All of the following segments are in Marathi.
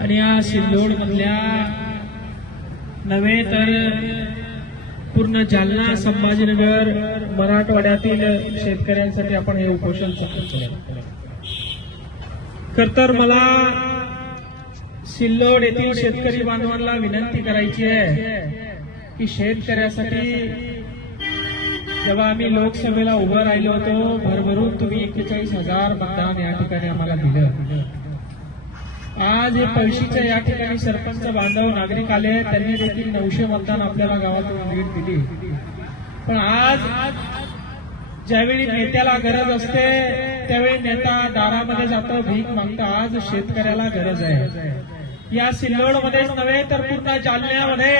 आणि या सिल्लोड मधल्या नव्हे तर पूर्ण जालना संभाजीनगर मराठवाड्यातील शेतकऱ्यांसाठी आपण हे उपोषण खर तर मला सिल्लोड येथील शेतकरी बांधवांना विनंती करायची आहे की शेतकऱ्यासाठी जेव्हा आम्ही लोकसभेला उभं राहिलो होतो भरभरून तुम्ही एक्केचाळीस हजार मतदान या ठिकाणी आम्हाला दिलं. आज हे पैशीच्या या ठिकाणी सरपंच बांधव नागरिक आले त्यांनी देखील नऊशे मतदान आपल्याला गावातून लीड दिली. पण आज ज्यावेळी नेत्याला गरज असते त्यावेळी नेता दारामध्ये जातो भीक मागतो. आज शेतकऱ्याला गरज आहे. या सिल्लोड मध्येच नव्हे तर पूर्ण जालन्यामध्ये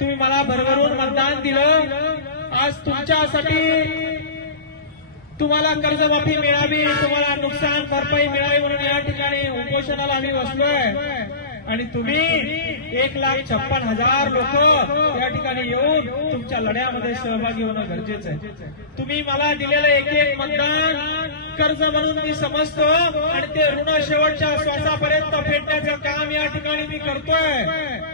तुम्ही मला भरभरून मतदान दिलं. आज तुमच्यासाठी तुम्हाला कर्जमाफी मिळावी तुम्हाला नुकसान भरपाई मिळावी म्हणून या ठिकाणी उपोषणाला आम्ही बसलोय. आणि तुम्ही एक लाख छप्पन हजार लोक या ठिकाणी येऊन तुमच्या लढ्यामध्ये सहभागी होणं गरजेचं आहे. तुम्ही मला दिलेलं एक एक मतदान कर्ज म्हणून मी समजतो आणि ते ऋण शेवटच्या श्वासापर्यंत फेडण्याचं काम या ठिकाणी मी करतोय.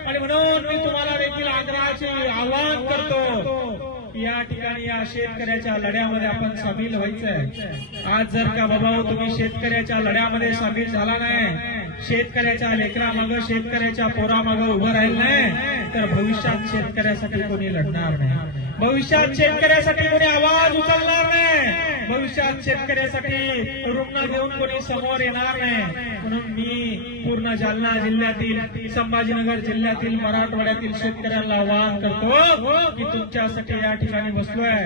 आणि म्हणून मी तुम्हाला देखील आग्रहाचे आवाहन करतो. या ठिकाणी या शेतकऱ्याच्या लढ्यामध्ये आपण सामील व्हायचंय. आज जर का बाबा हो, तुम्ही शेतकऱ्याच्या लढ्यामध्ये सामील झाला नाही शेतकऱ्याच्या लेकरामाग शेतकऱ्याच्या पोरामाग उभं राहिलं नाही तर भविष्यात शेतकऱ्यासाठी कोणी लढणार नाही. भविष्यात शेतकऱ्यासाठी कोणी आवाज उचलणार नाही. भविष्यात शेतकऱ्यासाठी रुग्ण घेऊन कोणी समोर येणार नाही. म्हणून मी पूर्ण जालना जिल्ह्यातील संभाजीनगर जिल्ह्यातील मराठवाड्यातील शेतकऱ्यांना आवाहन करतो की तुमच्यासाठी या ठिकाणी बसलोय.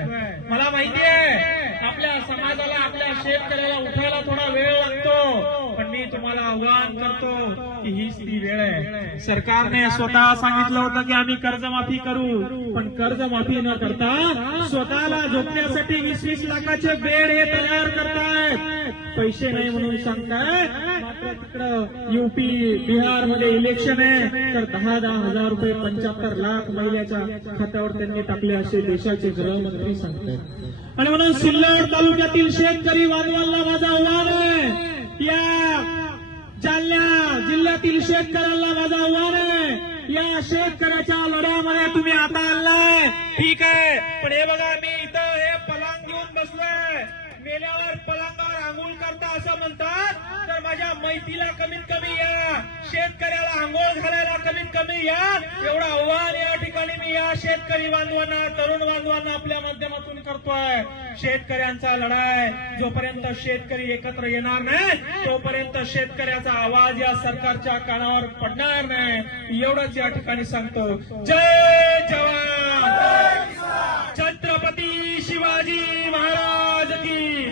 मला माहिती आहे आपल्या समाजाला आपल्या शेतकऱ्याला उठायला थोडा वेळ तुम्हाला आव्हान करतो की हीच ती वेळ आहे. सरकारने स्वतः सांगितलं होतं की आम्ही कर्जमाफी करू पण कर्जमाफी न करता स्वतःला झोपण्यासाठी वीस वीस लाखाचे बेड हे तयार करतायत. पैसे नाही म्हणून सांगतायत. मात्र तिकडं युपी बिहारमध्ये इलेक्शन आहे. तर दहा दहा हजार रुपये पंच्याहत्तर लाख महिलाच्या खात्यावर त्यांनी टाकले असे देशाचे गृहमंत्री सांगतात आणि म्हणून सिल्लोड तालुक्यातील शेतकरी बांधवांना माझं आव्हान आहे. या जिल्ह्यातील शेतकऱ्यांना माझं आव्हान आहे. या शेतकऱ्याच्या लढ्यामध्ये तुम्ही आता आणलाय ठीक आहे. पण हे बघा मी इथं हे पलांग घेऊन बसलोय. मेल्यावर पलांगावर आंघोळ करता असं म्हणतात. तर माझ्या मैतीला कमीत कमी या. शेतकऱ्याला आंघोळ घालायला कमीत कमी या. एवढं आव्हान या ठिकाणी ठिकाणी मी या शेतकरी बांधवांना तरुण बांधवांना आपल्या माध्यमातून करतोय. शेतकऱ्यांचा लढाय जोपर्यंत शेतकरी एकत्र येणार नाही तोपर्यंत शेतकऱ्याचा आवाज या सरकारच्या कानावर पडणार नाही. एवढंच या ठिकाणी सांगतो. जय जवान! छत्रपती शिवाजी महाराज की